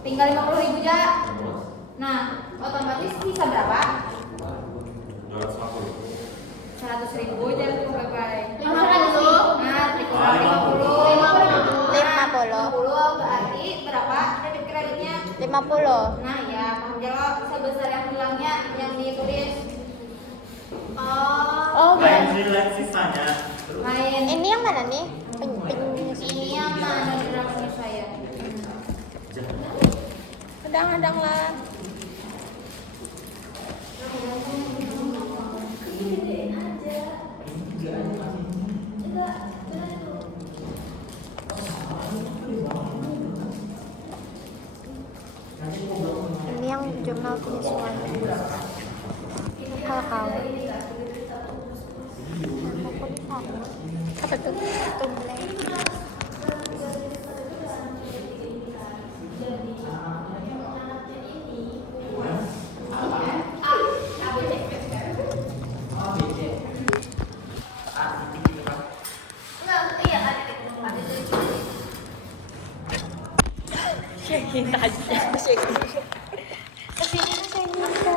tinggal 50.000 aja. Nah, otomatis sisa berapa? 100.000 aja tuh bye-bye. 50. Nah, 50. 50. Berarti berapa debit kreditnya? 50. Nah, ya, tanggung jawab sebesar yang hilangnya yang ditulis. Oh, Lain nilai sisanya. Terus. Lain. ini yang mana nih? Ini yang mana namanya saya? Kadang-kadang lah. Ini yang jurnal penyesuaian. Kawan-kawan. Apa tuh? Tumblr. Kita aja kesini saya minta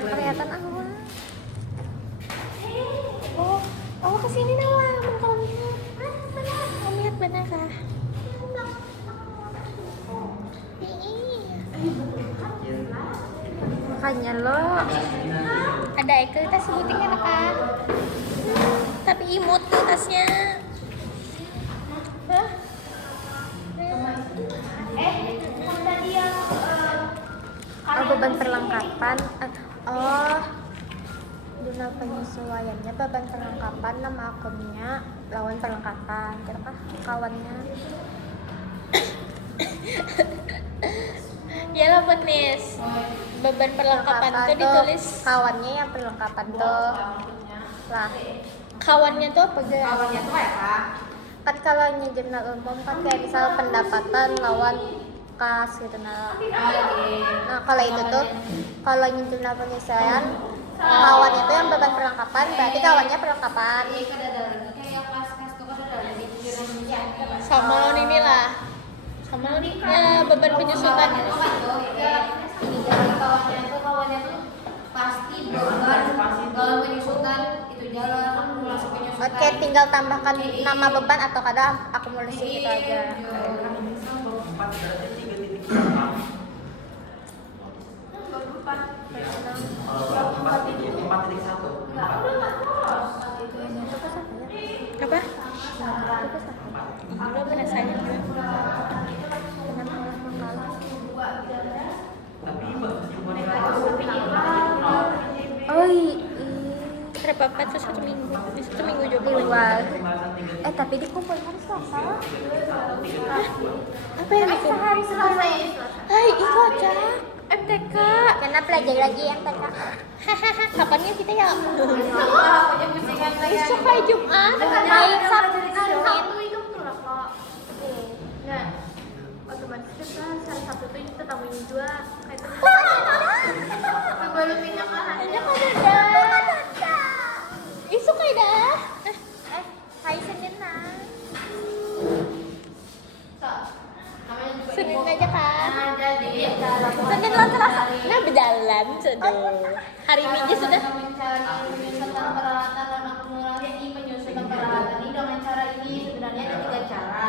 kelihatan awal. Oh kesini nawa kalau lihat kamu lihat benar kah? Makanya lo ada Eke tas sebutin kan kak? Tapi imut tuh tasnya. Hah? Tadi yang Oh, beban perlengkapan. Jurnal penyesuaiannya beban perlengkapan, nama akunnya lawan perlengkapan. Kira kawannya. Ya lah Nis. Beban perlengkapan tuh ditulis kawannya yang perlengkapan tuh. Lah. Kawannya tuh apa guys? kawannya tuh kayak apa? Kan kalau jurnal umum kan kayak misal pendapatan lawan kas gitu nah. Nah kalau itu tuh kalau jurnal penyesuaian kawannya itu yang beban perlengkapan berarti kawannya perlengkapan. Iya, kan ada lagi kayak kas-kas tuh kan ada lagi di Indonesia. Sama lo ini lah. Sama lo nih ya beban penyusutan. Ini jadi kawannya tuh pasti beban dalam penyusutan itu jalan akumulasi penyusutan. Oke, tinggal tambahkan nama beban atau kadang akumulasi gitu aja. Apa? Lo penasaran juga. Oh berapa empat satu minggu? Di satu minggu juga keluar. Tapi dikumpul hari Selasa. Apa yang bikin? Hari Selasa ya. Hai, itu aja. MTK. Karena belajar lagi MTK. Hahaha, kapannya kita ya? Besok hari Jumat. Hari Sabtu. Nah, otomatis kan hari Sabtu tuh kita tamuin juga kayak itu. Baru pindah ke hari. Isu kayak dah. Hari Senin nah. Senin aja kan. Senin lah Selasa. Nah berjalan sudah. Hari Minggu sudah. Mencari penyusutan peralatan dan akumulasi penyusutan peralatan ini dengan cara ini sebenarnya ada 3 cara.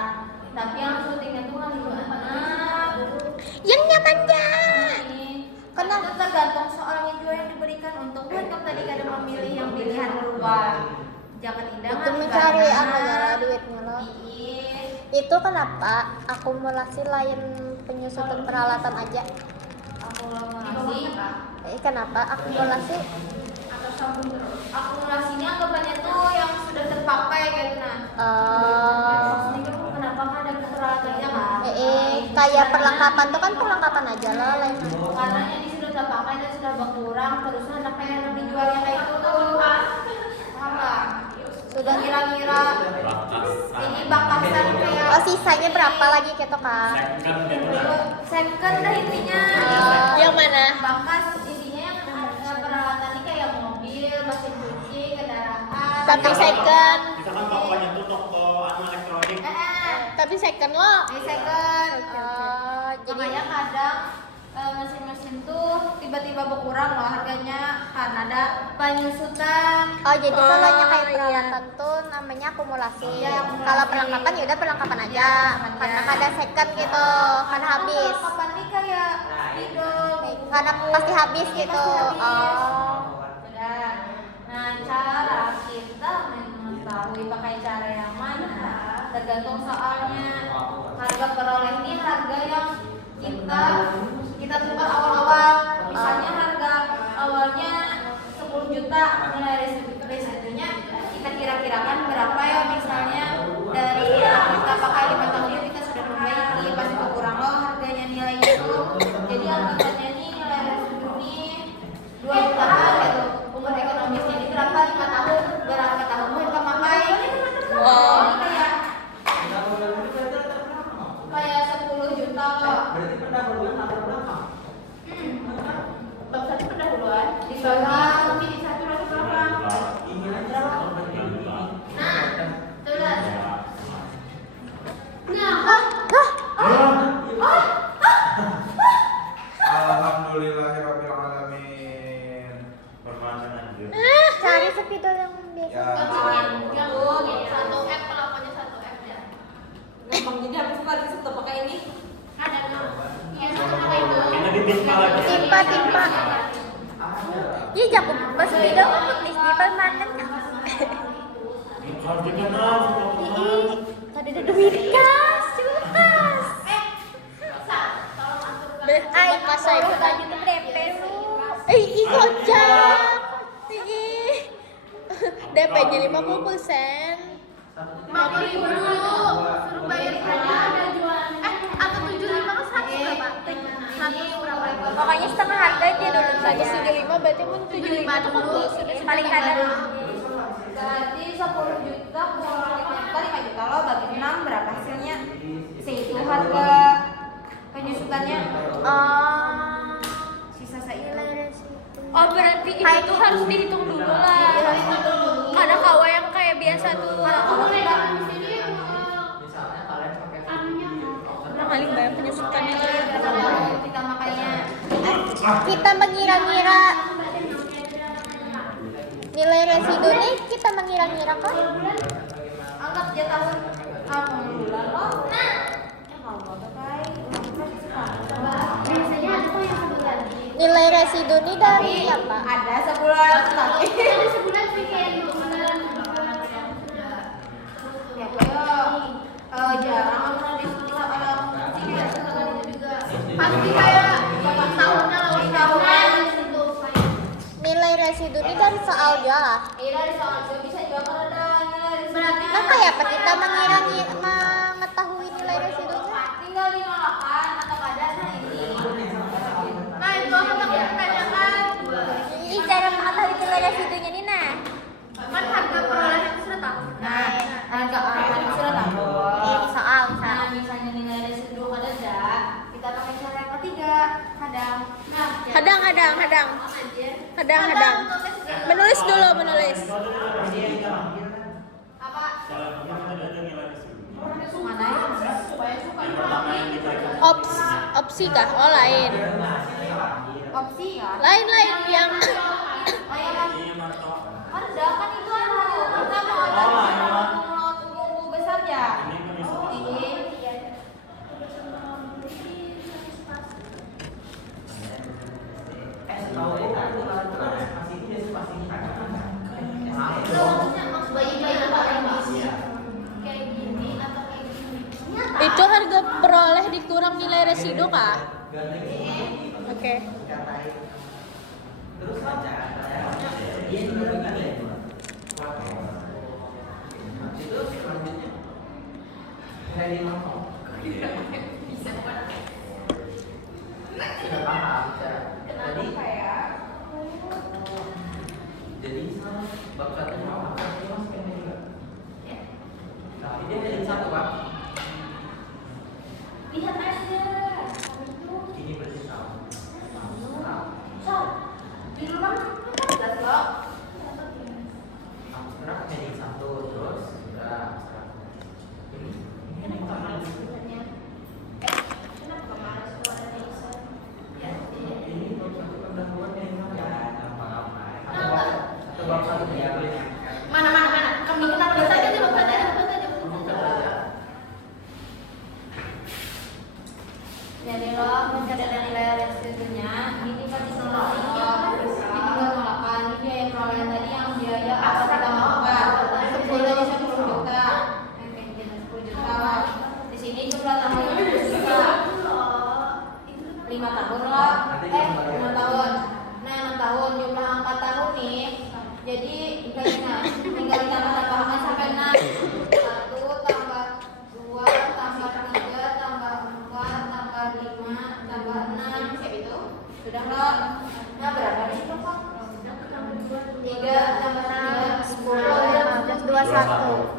Tapi yang pentingnya tuh kan gimana? Yang nyamannya. Karena itu tergantung seorang juga yang diberikan untung kan kamu tadi kadang memilih yang pilihan 2. Jangan indah Itu mencari apa ya duitnya lo. Iya. Itu kenapa akumulasi lain penyusutan peralatan aja? Akumulasi. Kenapa akumulasi? Akumulasinya anggapannya tuh yang sudah terpakai gitu nah. Maksudnya kan kenapa kan ada peralatannya kan? Kayak perlengkapan tuh kan perlengkapan aja lah lain. Karena ini sudah terpakai dan sudah berkurang terus anak kayak yang dijualnya kayak itu tuh paham nggak? Sudah ngira-ngira ini bakasan kayak Sisanya berapa lagi gitu kan? second dah intinya. Yang mana? Bakas intinya yang peralatan ini kayak mobil, mesin cuci, kendaraan. Tapi second. Misalkan tokonya tuh toko anu elektronik. Tapi second lo. second. Jadi Makanya kadang mesin-mesin tuh tiba-tiba berkurang loh harganya karena ada penyusutan. jadi kalau kayak iya. peralatan tuh namanya akumulasi. Iya, akumulasi. Kalau perlengkapan ya udah perlengkapan aja. perlengkapan Karena aja. ada second gitu, karena habis. Kapan nih kayak spidol. Karena pasti habis Iya, gitu. pasti habis. Oh. Udah. Nah, cara kita mengetahui pakai cara yang mana tergantung soalnya harga peroleh ini harga yang kita tukar awal-awal. Misalnya harga awalnya 10 juta, nilai resikonya kita kira-kirakan berapa ya, misalnya dari kita pakai 5 tahun kita sudah memperbaiki, pasti berkurang loh harganya nilainya itu. Jadi anggapannya ini nilai resiko ini 2 jutaan gitu. Umur ekonomisnya ini berapa, 5 tahun, berapa tahun mau kita pakai. Jadi kayak 10 juta loh. Berarti pendahuluan tahun berapa? Bab 1 pendahuluan dibagi mungkin di 1 lagi berapa? Ini aja kalau berarti ini. Nah, 11. Alhamdulillahirabbil alamin. Permasalahan dulu. Cari spidol yang biasa. Ya. Satu F pelapannya satu F ya. Gampang jadi habis kali itu pakai ini. Ada enam. Iya, Kita ditimpa lagi. Timpa. Iya jago pas spidol putih di permanen. Harus dikenal. Tadi ada duit kas, cukas. Ay, masa itu tadi tuh DP lu. Kocak. DP-nya 50%. 50.000 dulu. Suruh bayar aja ada jualan. Atau 75 ke 100 berapa? 100 berapa? Pokoknya setengah harga aja dulu. 175 berarti pun 75 itu dulu. Paling kanan. Berarti 10 juta kurang 5 juta lo bagi 6 berapa hasilnya? Segitu harga penyusutannya. Sisa saya Oh berarti itu tuh harus dihitung dulu lah. Karena kawa yang kayak biasa tuh. Kalau kita Misalnya kalian pakai Paling banyak penyusutannya. kita makanya Kita mengira-ngira nilai residu nih, kita mengira-ngira kan? anggap dia tahun bulan lo. Biasanya ada kok yang sebulan. Nilai residu nih dari apa? Ada sebulan tapi Ada sebulan sih kayak 2 bulan. ya kayak jarang aku pernah di sekolah ada tidak sekolah itu juga. Pasti kayak tahunnya lawan tahunan. Nilai residu nih dari soal dia. Iya dari soal juga bisa juga kalau ada nilai Berarti Nah kayak apa kita mengetahui nilai residunya? tinggal dinolakan atau kadang ini. Nah itu aku takut pertanyaan. Ini cara mengetahui nilai residunya nih nah. Kan harga perolehan itu sudah tahu. Nah, harga orang sudah tahu. Soal Nah, misalnya nilai residu ada enggak, kita pakai cara yang ketiga, kadang. Nah, Hadang. Menulis dulu, menulis. apa? Kalau kita ada nilai resiko. Mana ya? Yang pertama yang kita Opsi kah? Oh lain. Opsi ya. Lain yang Oh ya kan? Iya, mantap. Ada kan itu ada. Kita mau ada tunggu besar ya. Ini penyusutan. Ini. Tahu ya, itu masih ini pasti itu harga peroleh dikurang nilai residu kah? Oke. Terus aja. Dia juga begini. Itu selanjutnya dari mana? Sudah paham. Jadi jadi sama bab 1 mau apa? Dia masih pendek juga. Tapi dia jadi satu, Pak. Lihat aja. Ini berarti sama. So, di rumah jelas loh. Abstrak jadi satu terus sudah abstrak. Ini yang pertama Jadi lo pencatatan nilai residunya ini kan ditolak ini 208 ini biaya perolehan tadi yang biaya apa kita melakukan 10 juta. Oke, kita 10 juta lah. Di sini jumlah tahunnya 10 juta. 5 tahun lah. 5 tahun. Nah, 6 tahun jumlah angka tahun nih. Jadi tinggal ditambah-tambahkan sampai 6. 1 tambah 2 tambah 3 tambah 4 tambah 5 tambah 6 kayak gitu. Sudah lah. Nah, berapa nih Pak? 3 tambah 3 10 15 21.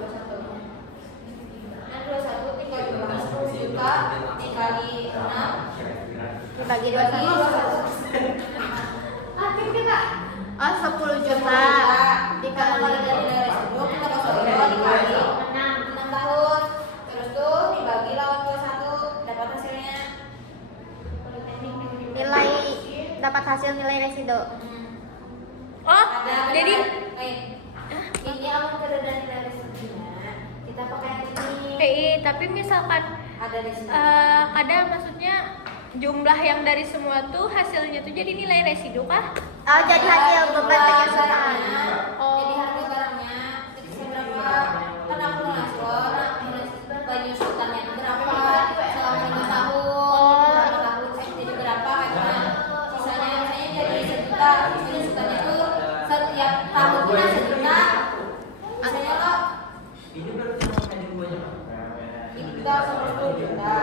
Nah, 21 tinggal jumlah 10 juta dikali 6 Dibagi dibagi 21. Akhir kita Oh, 10 juta dikali dari residu kita kosongin dikali 6 tahun. Terus tuh dibagi lawan 21 dapat hasilnya Nilai dapat hasil nilai residu. Oh, jadi ini aman perbedaan nilai residunya kita pakai yang ini tapi misalkan ada residu. kadang maksudnya jumlah yang dari semua tuh hasilnya tuh jadi nilai residu kah? Oh, jadi hasil beban penyusutan. Jadi harga barangnya jadi seberapa kan akumulasi loh. Nah, penyusutannya itu berapa selama 5 tahun, berapa tahun jadi berapa kan? Sisanya misalnya jadi 1 juta, penyusutannya tuh setiap tahunnya 1 juta. Misalnya lo Ini berarti yang kayak banyak. kita 10 juta.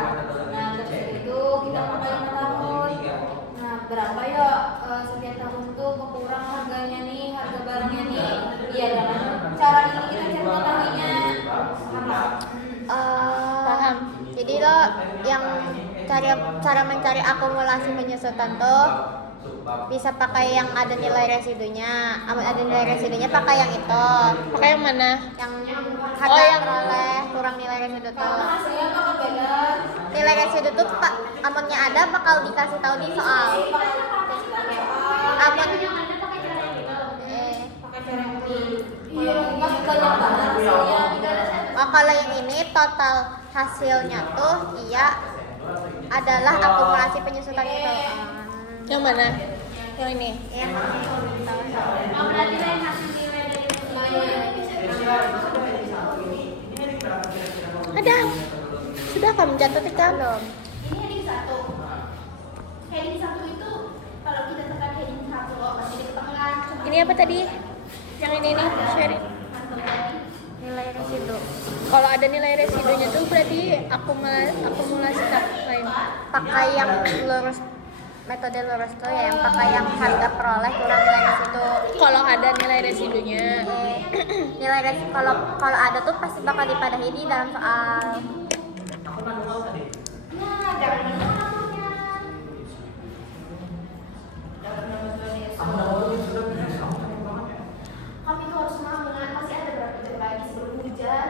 Nah, dari itu kita pakai 5 tahun. Nah, berapa ya setiap tahun tuh berkurang harganya nih, harga barangnya nih. Iya, dengan cara ini kita cari mengetahuinya. Paham. Jadi lo yang cara mencari akumulasi penyusutan tuh bisa pakai yang ada nilai residunya. Ada nilai residunya pakai yang itu. Pakai yang mana? Yang harga yang peroleh kurang nilai residu tuh. Karena hasilnya bakal beda. Nilai residu tuh pak amonnya ada bakal dikasih tahu di soal. Amon Pakai cara yang ini. Iya, pas banyak banget hasilnya. Oh, kalau yang ini total hasilnya tuh iya adalah akumulasi penyusutan itu. Yang mana? Yang ini. Yang Oh, berarti lain hasil nilai dari Ada. Sudah kamu catat itu belum? ini heading 1. Heading 1 itu kalau kita tekan heading 1 pasti di tengah. Ini apa tadi? Yang ini nih, sharing. nilai residu. Kalau ada nilai residunya tuh berarti akumulasi lain. Pakai yang lurus metode lurus tuh ya yang pakai yang harga peroleh kurang nilai residu. Kalau ada nilai residunya. Nilai residu kalau ada tuh pasti bakal dipadahi di dalam soal. Aku manual tadi. Nah, jangan manualnya. Aku manual itu sudah benar. Kamu capek banget ya. Kami tuh harus semangat, masih ada berapa jam lagi sebelum hujan.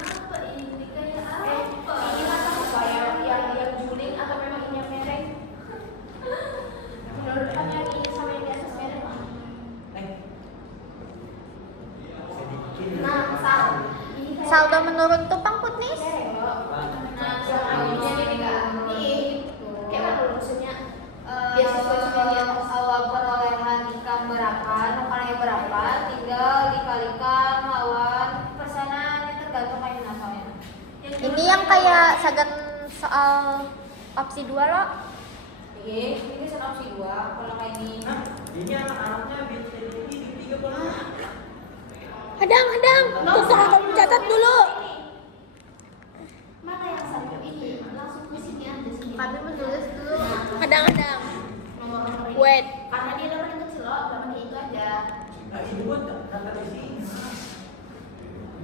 Kenapa ini kayak apa? Ini masa supaya yang juling atau memang ini yang mereng? Menurut kamu yang ini sama yang di atas mereng? Nah, ini kayak Saldo menurun tuh Pang Putnis. nah, saldonya ini enggak kayak mana maksudnya beasiswa sebagian awal perolehan income berapa, nukanya berapa, tinggal dikalikan lawan persenannya tergantung kayak nasalnya. Ini yang kayak sagan soal opsi 2 loh. Iya, ini opsi 2 kalau kayak ini. Ini anak-anaknya biasa ini di 3 bulan. Hadang. Tuh kamu catat dulu. Mana yang satu ini? Langsung ke sini aja sini. Kami menulis dulu. Hadang. Nomor ini. Wait. Karena dia nomor yang kecil loh, nomor itu aja. Nah, ini buat data di sini.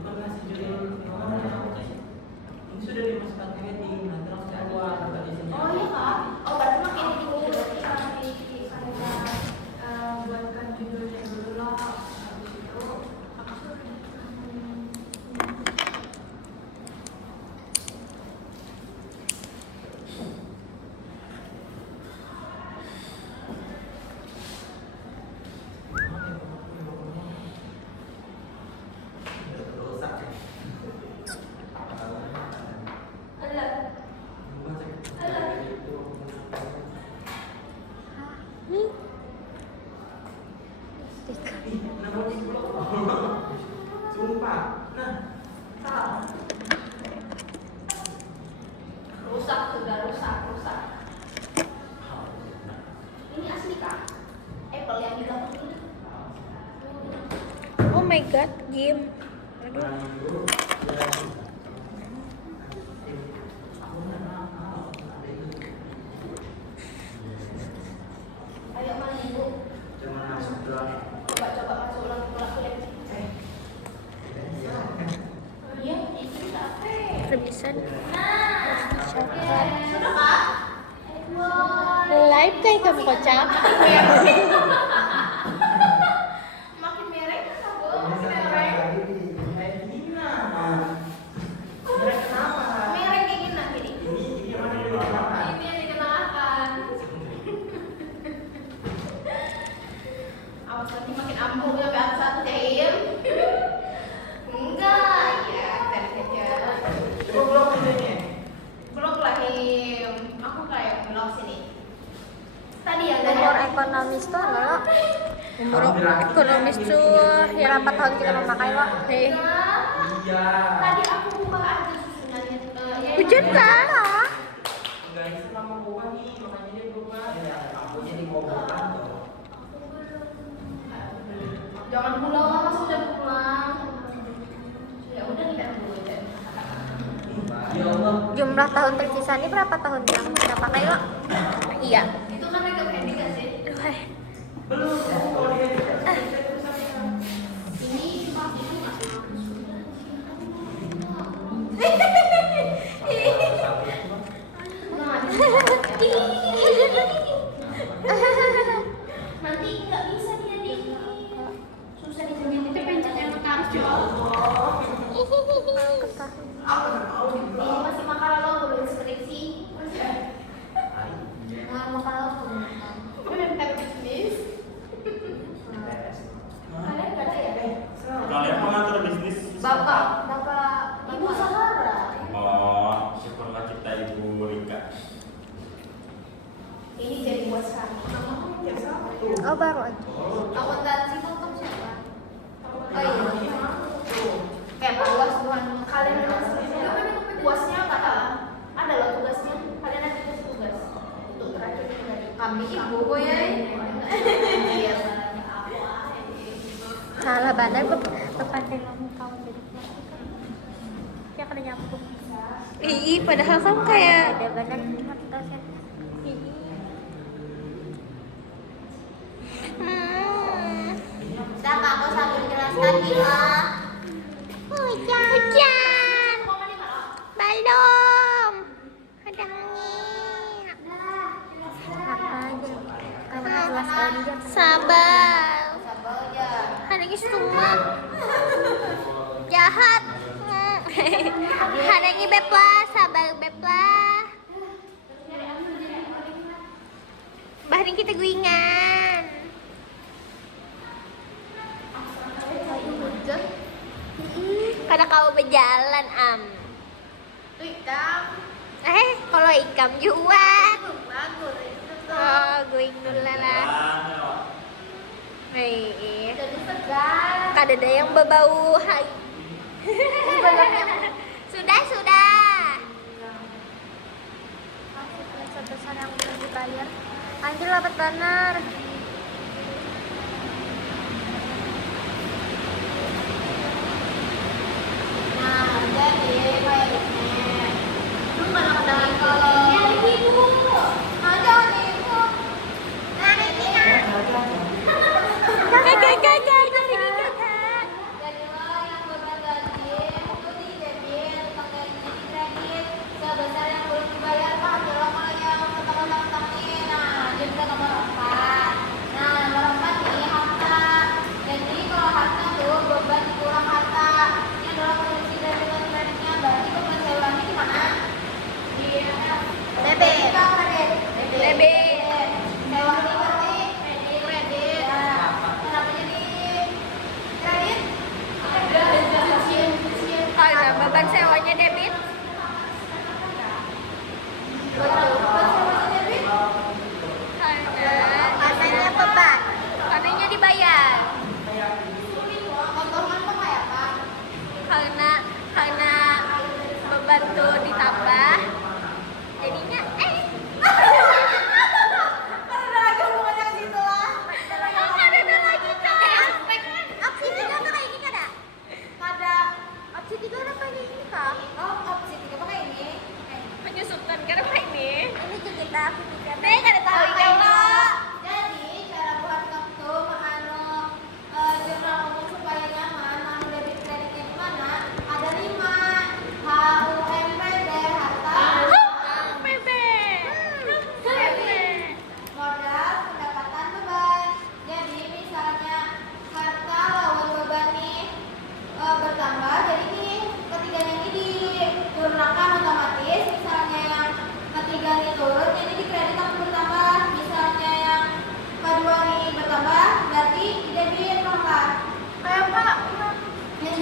Bukan ngasih judul ini sudah dimasukkan ke heading, nanti langsung keluar data di sini. Oh iya kak. Oh berarti makin dulu buatkan judulnya dulu loh. Habis itu Namun di blok. Sumpah. Nah, salah. Rusak sudah rusak. Ini asli kak. Apple yang didapat ini. Oh my god, game. Aduh. Ayo mana ibu? Jangan masuk doang. Coba masuk ulang kulit. Iya, itu capek. Rebisan. Sudah kak? Live kayak kamu kocak. Makin merek kan kamu? Makin merek. Mereka kenapa? Merek kayak gini nanti nih. Ini yang mana yang kenapa? Ini yang dikenalkan. Awas nanti makin ampuh sampai atas satu jahil. Enggak, ya tarik aja. Blok ini. Blok lah Him. Aku kayak blok sini. Tadi yang dari Umur ekonomis tuh adalah umur ekonomis tuh ya berapa tahun kita memakai Wak? Hei. Iya. Tadi aku ubah aja susunannya. Hujan kah? Guys, lama berubah nih, makanya dia berubah. Ya, lampunya di bawah tuh. Jangan pulang lama sudah pulang. Ya udah kita dulu aja. Ya Allah. Jumlah tahun tersisa ini berapa tahun yang kita pakai Wak? Iya. Itu kan makeup handy gak sih? Belum. Kalau dia Ini pas itu masih nanti nggak bisa dia di susah dijemur itu pencetnya harus jual. Ini masih makanan lo belum skripsi. Makanan lo belum. Udah minta bisnis. Kalian nggak ada ya? Kalian pengatur bisnis? Bapak Ibu Sahara. Oh, syukurlah kita Ibu Rika. Ini jadi bos kami. Oh baru aja. Akuntansi tutup siapa? Oh iya. Kayak puas Tuhan. Kalian puasnya kata ada loh tugasnya. Kalian ada tugas untuk terakhir dari kami ibu ya. Iya salahnya apa? Salah bandar berpandai kamu jadi ya kena nyapu. Ih, padahal kamu kayak ada bandar dosen. Dah Kak, aku sambil jelaskan Gila. Hujan. Belum. Ada angin. Apa aja? Kamu jelas aja. Sabar. Sabar aja. Hari ini semua jahat. Hari ini bebas, sabar bebas. Bahari kita guingan. Karena kau berjalan Ikam. kalau ikam jual. Bagus itu tuh. Oh, going dulu lah. Jadi segar. Kada ada yang berbau hai. Sudah. Satu yang belum dibayar. Anjir dapat banar. Nah, jadi kayak gini. Lu mana kenalin kalau ibu. Nah, jangan ibu. Nah, ini kan. Jadi lo yang berbagi itu di debit, pakai di kredit sebesar yang belum dibayar Pak. Kalau mau yang teman-teman nah dia bisa nomor 4. Nah, nomor 4 ini harta. Jadi kalau harta tuh beban kurang harta. Ini adalah kondisi debit dan kreditnya. Berarti penghasilannya di mana? Di Debit. Debit. Sewa ini berarti kredit. Kenapa jadi kredit? Ada beban sewanya debit. Katanya beban. Katanya dibayar.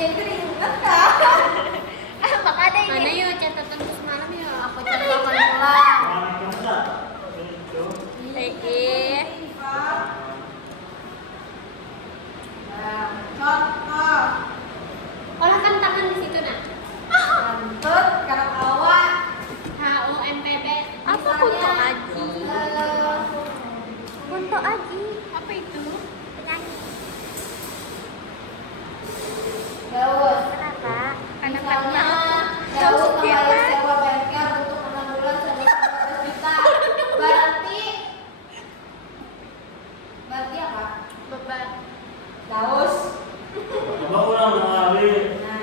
jadi inget kak. Makanya Mana ini. yuk catatan terus malam ya? Aku contohkan pulang. Mana masa? Itu. Nah, contoh. Olahkan tangan di situ nak. Kantut, karak awak. HUMPB. Apa kunto aji? Kunto aji. Apa itu? Penyanyi. Daud. Kenapa? Misalnya, Daud membayar sewa bengkel untuk 6 bulan sebesar 12 juta. Berarti apa? Beban. Daus. Coba ulang kali. Nah,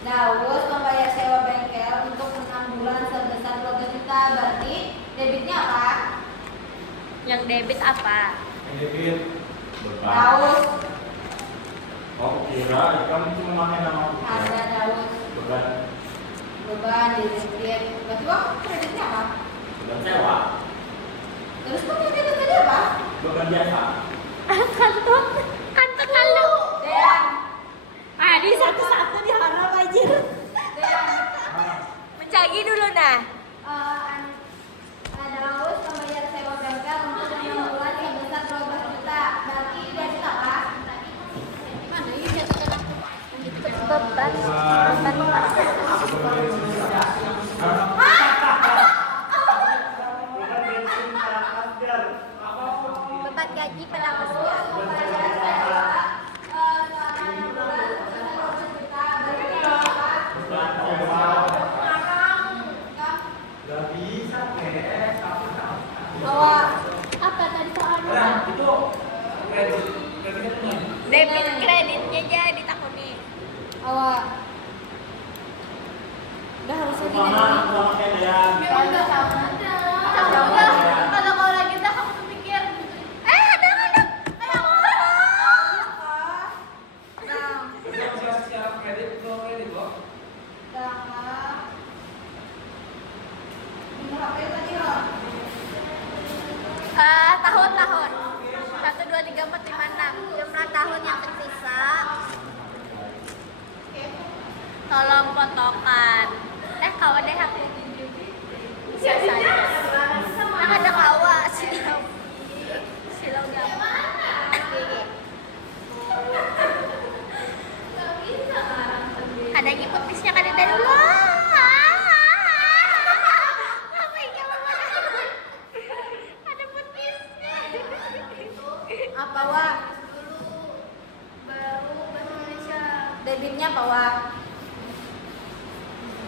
Daus membayar sewa bengkel untuk 6 bulan sebesar 12 juta. Berarti debitnya apa? Yang debit apa? Debit. Beban. Daus. Oh kira kamu cuma pakai nama Ada Daus. beban. Beban di debit. Berarti waktu kreditnya apa? Beban sewa. Terus kok debit tadi apa? Beban biasa. Kantut. Kantut lalu. Dean. Di satu-satu diharap aja. Dean. Mencagi dulu nah. Daus membayar sewa bengkel untuk 6 bulan sebesar 12 juta. Berarti debit apa? Mana yuk catatan aku? Beban. Beban bensin agar. Beban gaji pengangguran. Membayar sewa selama 6 bulan sebesar 12 juta. Berarti apa? Beban sewa. Gak bisa, kayak Bahwa Apa tadi soalnya? Nah, itu kreditnya tuh nih. Debit kreditnya jadi takut nih. awak udah harus segini Sama sama kayak dia. kalau sama Kalau lagi dah aku mikir. Ada. Bisa secara kredit, itu kredit kok. Tahun-tahun. 1, 2, 3, 4, 5, 6. Jumlah tahun yang tersisa. Tolong potongan. Kawan deh aku. Bisa saja. Nah, ada kawa silau. Silau gampang. Ada ngikut pisnya kan dari dulu. Ada petisnya. apa wa Baru bahasa Indonesia. debitnya apa wa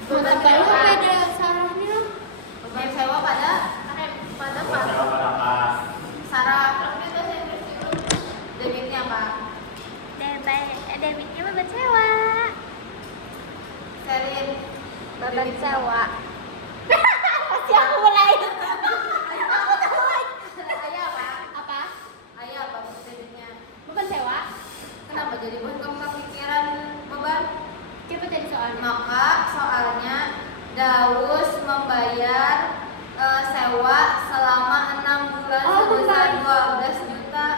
Beban sewa beda salahnya. beban sewa pada Pada Beban sewa pada kas. saraf debitnya apa Debitnya beban sewa. serin Beban sewa. Pasti aku mulai. ayah apa Apa? ayah apa debitnya Beban sewa? kenapa jadi buat kamu kepikiran beban Coba tadi soalnya. maka soalnya Daus membayar sewa selama 6 bulan Oh, sebesar beban. 12 juta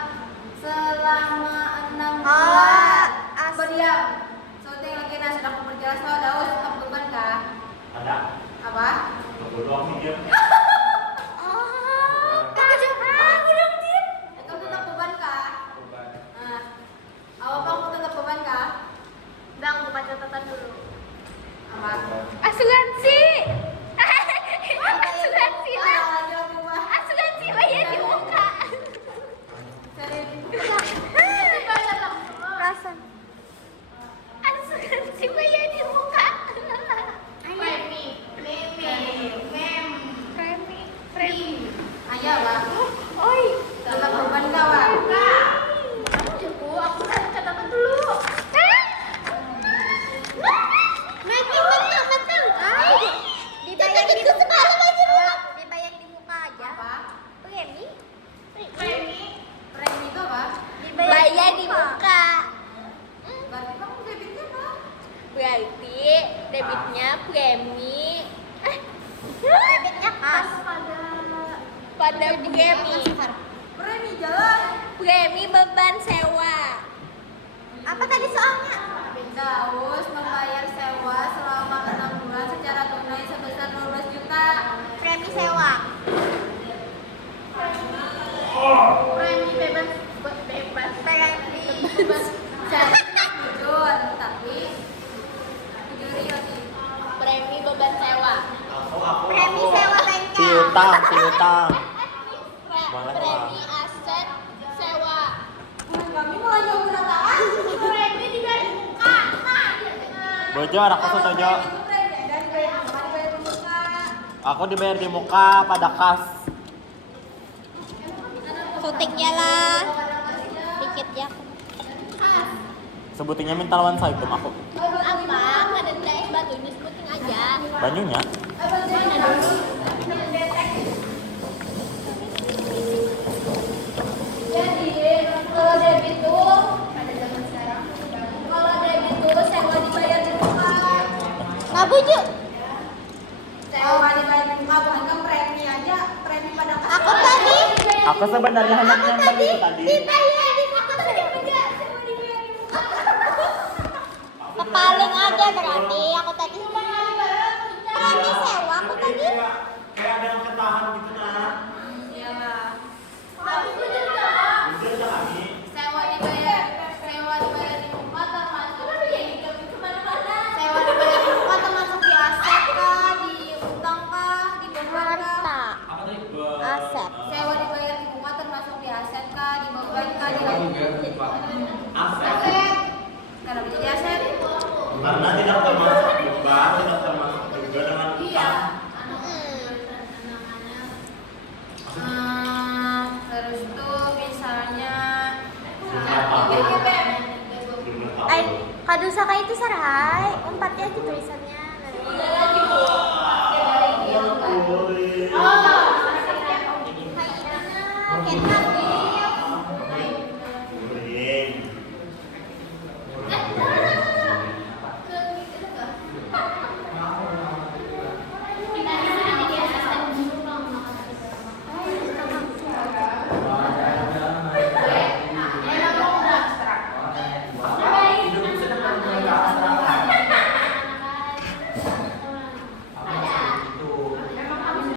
selama 6 Oh, bulan. as- Berdiam. Soalnya lagi sudah aku berjelas bahwa Daus tetap beban kah? Ada. Apa? Bodoh mikir. Itu tetap beban kah? Nah, apa aku tetap beban kah? Bang, buka catatan dulu. Apa? Asuransi. Asuransi lah. Ah, dia beban. Asuransi bayar di muka. Serin. Perasaan. Asuransi bayar di muka. Premi. Premi. Ayah, Bang. Oi. Tetap beban kah, Bang? Ibu, aku kan catatan dulu. Dibayar di muka aja. Dibayar di muka aja. Apa? Premi. Premi itu apa? Dibayar di muka. Berarti kamu debitnya apa? Berarti debitnya premi. Debitnya kas. Pada premi. Premi jalan. Premi beban sewa. Apa tadi soalnya? Daus Premi bebas bebas Jujur, tapi jujur ya. premi beban sewa. Premi sewa bengkel. Piutang. Boleh, Premi aset sewa. Kami mau jauh berataan. Premi dibayar muka. Bojo, aku setuju. Aku dibayar di muka pada kas. Syutingnya lah. Dikit ya. Sebutinnya minta lawan saya aku. Apa? Ada es batunya sebutin aja. Banyunya. Jadi kalau debit tuh kalau debit tuh sewa dibayar di muka. Nggak buju. Sewa dibayar di muka bukan kan premi aja, premi pada kas. Aku tadi. Aku sebenarnya hanya nyamper itu tadi. Dibayar di muka. Kepaling aja berarti. Aku tadi. Premi sewa aku tadi. Kayak ada yang ketahan gitu nah. Iya lah. Udah lagi. Sewa dibayar di muka termasuk di kemana-mana. Sewa dibayar di muka termasuk di aset kah, di utang kah, di beban kah? Harta. Apa tadi? Aset. Sewa dibayar di muka termasuk di aset kah, di beban kah, di Aset. Kenapa jadi aset? Karena tidak termasuk beban, tidak termasuk juga dengan Iya. Hmm. Terus tuh misalnya Kado Saka itu sarai. Empatnya aja tulisannya. Hidup sedang